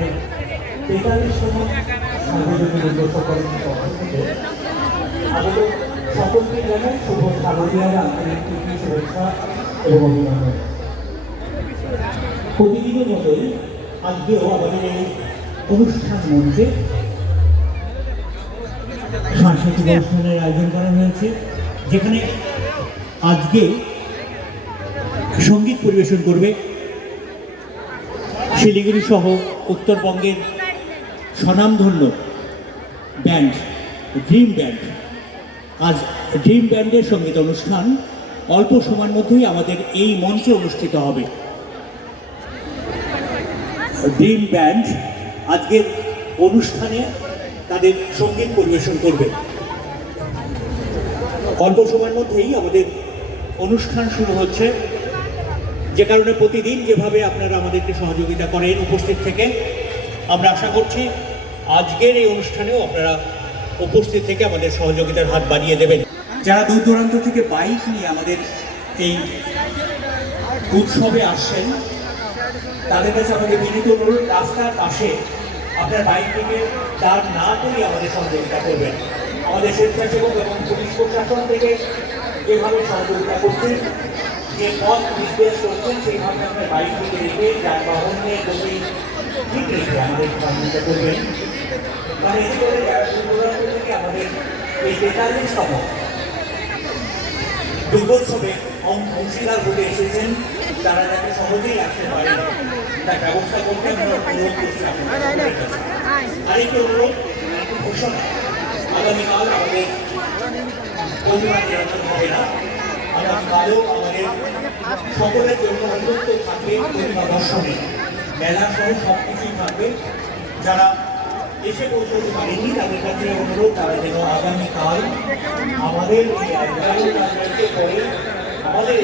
অনুষ্ঠানের ৪৩তম সার্বজনীন উদ্যোগকরণ পক্ষ থেকে আমাদের সকলকে জানাই শুভ শারদীয়ার আন্তরিক শুভেচ্ছা এবং অভিনন্দন। প্রতিদিনের মতোই আজকেও আমাদের এই অনুষ্ঠান মঞ্চে সাংস্কৃতিক অনুষ্ঠানের আয়োজন করা হয়েছে, যেখানে আজকে সঙ্গীত পরিবেশন করবে শিলিগুড়ি সহ উত্তরবঙ্গের স্বনামধন্য ব্যান্ড ড্রিম ব্যান্ড। আজ ড্রিম ব্যান্ডের সঙ্গীত অনুষ্ঠান অল্প সময়ের মধ্যেই আমাদের এই মঞ্চে অনুষ্ঠিত হবে। ড্রিম ব্যান্ড আজকের অনুষ্ঠানে তাদের সঙ্গীত পরিবেশন করবে। অল্প সময়ের মধ্যেই আমাদের অনুষ্ঠান শুরু হচ্ছে, যে কারণে প্রতিদিন যেভাবে আপনারা আমাদেরকে সহযোগিতা করেন উপস্থিত থেকে, আমরা আশা করছি আজকের এই অনুষ্ঠানেও আপনারা উপস্থিত থেকে আমাদের সহযোগিতার হাত বাড়িয়ে দেবেন। যারা দূর দূরান্ত থেকে বাইক নিয়ে আমাদের এই উৎসবে আসছেন, তাদের কাছে আমাদের বিনীত অনুরোধ, রাস্তার পাশে আপনার বাইকটিকে দাঁড় না করে আমাদের সহযোগিতা করবেন। আমাদের স্বেচ্ছাসেবক এবং পুলিশ প্রশাসন থেকে যেভাবে সহযোগিতা করছেন, যে পথ নির্দেশ করছেন, সেইভাবে আপনার বাইকটিকে রেখে যানবাহনের গতি ঠিক রেখে আমাদের সহযোগিতা করবেন। মানে এতে করে যারা দূরান্ত থেকে আমাদের এই ৪৩তম দুর্গোৎসবে অংশীদার হতে এসেছেন, তারা যাতে সহজেই আসতে পারেন তার ব্যবস্থা করতে আমরা অনুরোধ করছি আপনাদের কাছে। আরেকটি অনুরোধ, ঘোষণা, আগামীকাল আমাদের পরিবার নিরঞ্জন হবে না। আগামীকালও আমাদের সকলের জন্য উন্মুক্ত থাকবে প্রতিমা দর্শনে, মেলা সহ সব কিছুই থাকবে। যারা এসে পৌঁছতে পারেনি তাদের কাছে অনুরোধ, তারা যেন আগামীকাল আমাদের পরে আমাদের